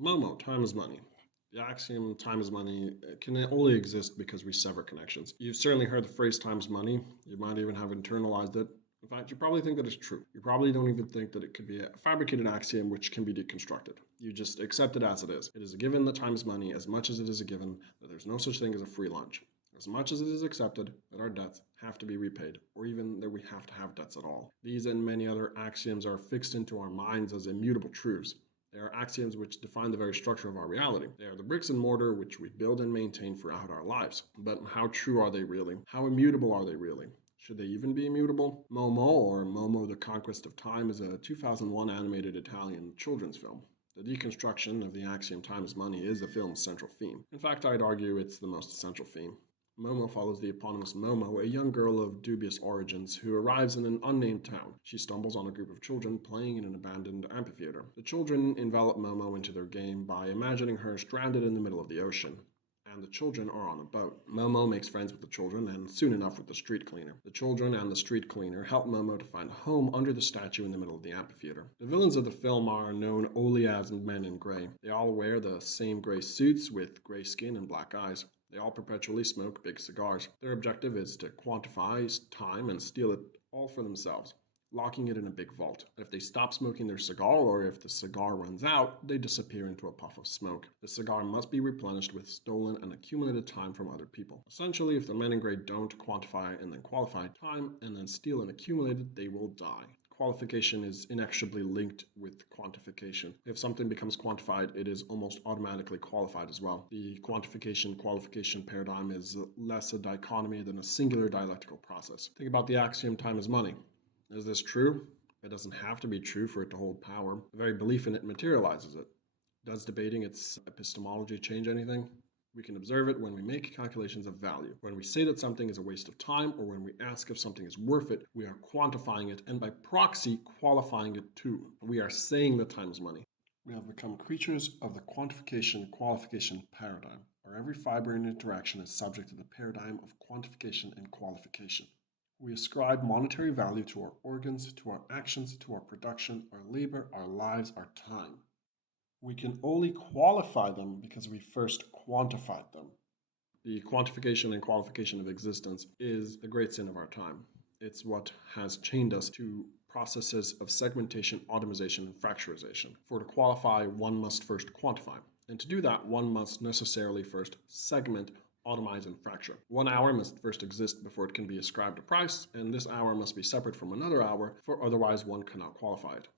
Momo, time is money. The axiom time is money can only exist because we sever connections. You've certainly heard the phrase time is money. You might even have internalized it. In fact, you probably think that it's true. You probably don't even think that it could be a fabricated axiom which can be deconstructed. You just accept it as it is. It is a given that time is money as much as it is a given that there's no such thing as a free lunch. As much as it is accepted that our debts have to be repaid, or even that we have to have debts at all. These and many other axioms are fixed into our minds as immutable truths. They are axioms which define the very structure of our reality. They are the bricks and mortar which we build and maintain throughout our lives. But how true are they really? How immutable are they really? Should they even be immutable? Momo, or Momo the Conquest of Time, is a 2001 animated Italian children's film. The deconstruction of the axiom time is money is the film's central theme. In fact, I'd argue it's the most essential theme. Momo follows the eponymous Momo, a young girl of dubious origins who arrives in an unnamed town. She stumbles on a group of children playing in an abandoned amphitheater. The children envelop Momo into their game by imagining her stranded in the middle of the ocean, and the children are on a boat. Momo makes friends with the children and soon enough with the street cleaner. The children and the street cleaner help Momo to find a home under the statue in the middle of the amphitheater. The villains of the film are known only as men in gray. They all wear the same gray suits with gray skin and black eyes. They all perpetually smoke big cigars. Their objective is to quantify time and steal it all for themselves, locking it in a big vault. If they stop smoking their cigar, or if the cigar runs out, they disappear into a puff of smoke. The cigar must be replenished with stolen and accumulated time from other people. Essentially, if the men in gray don't quantify and then qualify time and then steal and accumulate it, they will die. Qualification is inexorably linked with quantification. If something becomes quantified, it is almost automatically qualified as well. The quantification qualification paradigm is less a dichotomy than a singular dialectical process. Think about the axiom time is money. Is this true? It doesn't have to be true for it to hold power. The very belief in it materializes it. Does debating its epistemology change anything? We can observe it when we make calculations of value. When we say that something is a waste of time, or when we ask if something is worth it, we are quantifying it and by proxy qualifying it too. We are saying that time is money. We have become creatures of the quantification qualification paradigm, where every fiber in interaction is subject to the paradigm of quantification and qualification. We ascribe monetary value to our organs, to our actions, to our production, our labor, our lives, our time. We can only qualify them because we first quantified them. The quantification and qualification of existence is the great sin of our time. It's what has chained us to processes of segmentation, automation, and fracturization. For to qualify, one must first quantify. And to do that, one must necessarily first segment, automize, and fracture. 1 hour must first exist before it can be ascribed a price, and this hour must be separate from another hour, for otherwise one cannot qualify it.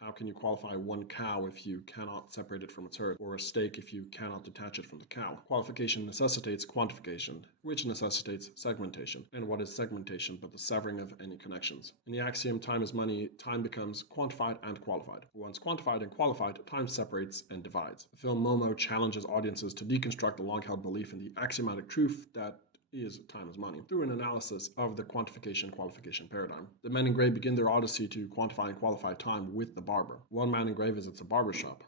How can you qualify one cow if you cannot separate it from its herd, or a steak if you cannot detach it from the cow? Qualification necessitates quantification, which necessitates segmentation. And what is segmentation but the severing of any connections? In the axiom time is money, time becomes quantified and qualified. Once quantified and qualified, time separates and divides. The film Momo challenges audiences to deconstruct the long-held belief in the axiomatic truth that is time is money through an analysis of the quantification qualification paradigm. The men in gray begin their odyssey to quantify and qualify time with the barber. One man in gray visits a barber shop.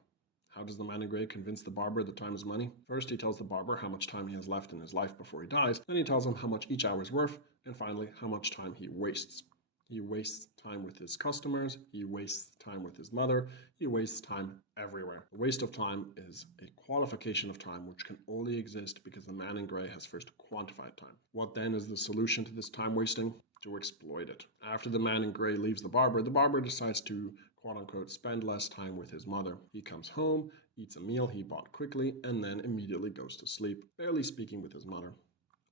How does the man in gray convince the barber that time is money? First, he tells the barber how much time he has left in his life before he dies. Then he tells him how much each hour is worth, and finally, how much time he wastes. He wastes time with his customers, he wastes time with his mother, he wastes time everywhere. The waste of time is a qualification of time which can only exist because the man in gray has first quantified time. What then is the solution to this time wasting? To exploit it. After the man in gray leaves the barber decides to quote-unquote spend less time with his mother. He comes home, eats a meal he bought quickly, and then immediately goes to sleep, barely speaking with his mother.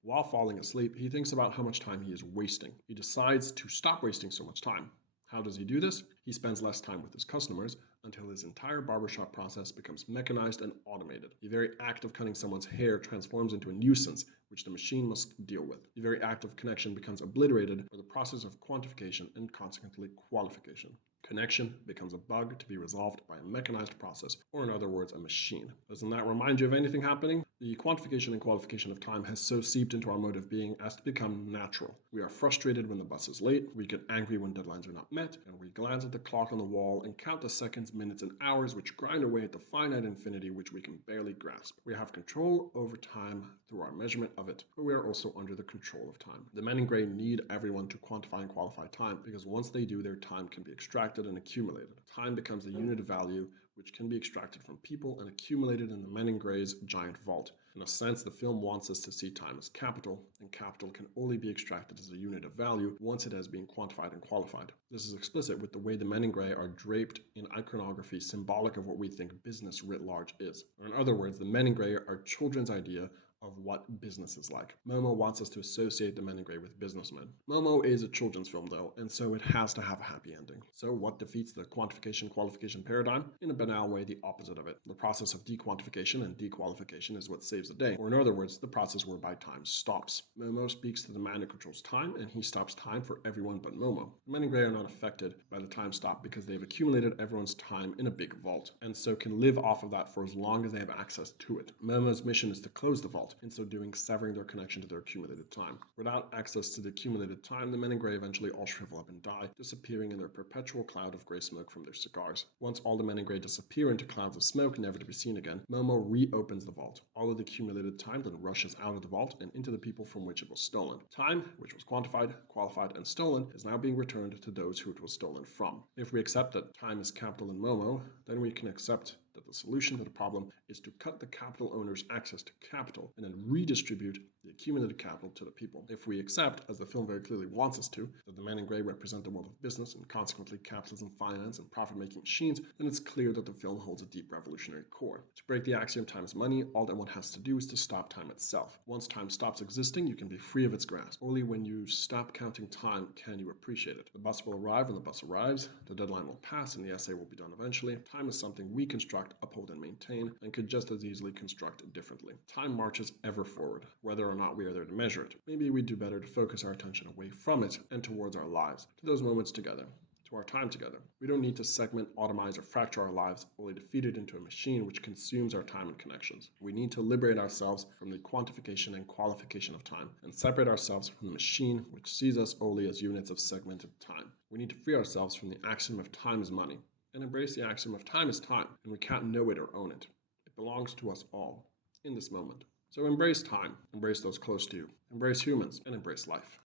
While falling asleep, he thinks about how much time he is wasting. He decides to stop wasting so much time. How does he do this? He spends less time with his customers until his entire barbershop process becomes mechanized and automated. The very act of cutting someone's hair transforms into a nuisance which the machine must deal with. The very act of connection becomes obliterated for the process of quantification and consequently qualification. Connection becomes a bug to be resolved by a mechanized process, or in other words, a machine. Doesn't that remind you of anything happening? The quantification and qualification of time has so seeped into our mode of being as to become natural. We are frustrated when the bus is late, we get angry when deadlines are not met, and we glance at the clock on the wall and count the seconds, minutes, and hours which grind away at the finite infinity which we can barely grasp. We have control over time through our measurement of it, but we are also under the control of time. The men in gray need everyone to quantify and qualify time because once they do, their time can be extracted and accumulated. Time becomes the unit of value which can be extracted from people and accumulated in the men in gray's giant vault. In a sense, the film wants us to see time as capital, and capital can only be extracted as a unit of value once it has been quantified and qualified. This is explicit with the way the men in gray are draped in iconography symbolic of what we think business writ large is. Or in other words, the men in gray are children's idea of what business is like. Momo wants us to associate the men in gray with businessmen. Momo is a children's film though, and so it has to have a happy ending. So what defeats the quantification qualification paradigm? In a banal way, the opposite of it. The process of dequantification and dequalification is what saves the day, or in other words, the process whereby time stops. Momo speaks to the man who controls time, and he stops time for everyone but Momo. The men in gray are not affected by the time stop because they've accumulated everyone's time in a big vault, and so can live off of that for as long as they have access to it. Momo's mission is to close the vault, in so doing severing their connection to their accumulated time. Without access to the accumulated time, the men in gray eventually all shrivel up and die, disappearing in their perpetual cloud of gray smoke from their cigars. Once all the men in gray disappear into clouds of smoke, never to be seen again, Momo reopens the vault. All of the accumulated time then rushes out of the vault and into the people from which it was stolen. Time, which was quantified, qualified, and stolen, is now being returned to those who it was stolen from. If we accept that time is capital in Momo, then we can accept that the solution to the problem is to cut the capital owner's access to capital and then redistribute the accumulated capital to the people. If we accept, as the film very clearly wants us to, that the men in gray represent the world of business and consequently capitalism, finance, and profit-making machines, then it's clear that the film holds a deep revolutionary core. To break the axiom time is money, all that one has to do is to stop time itself. Once time stops existing, you can be free of its grasp. Only when you stop counting time can you appreciate it. The bus will arrive when the bus arrives, the deadline will pass, and the essay will be done eventually. Time is something we construct, uphold, and maintain, and could just as easily construct differently. Time marches ever forward, whether or not we are there to measure it. Maybe we'd do better to focus our attention away from it and towards our lives, to those moments together, to our time together. We don't need to segment, automize, or fracture our lives, only to feed it into a machine which consumes our time and connections. We need to liberate ourselves from the quantification and qualification of time, and separate ourselves from the machine which sees us only as units of segmented time. We need to free ourselves from the axiom of time is money, and embrace the axiom of time is time, and we can't know it or own it. It belongs to us all, in this moment. So embrace time, embrace those close to you, embrace humans, and embrace life.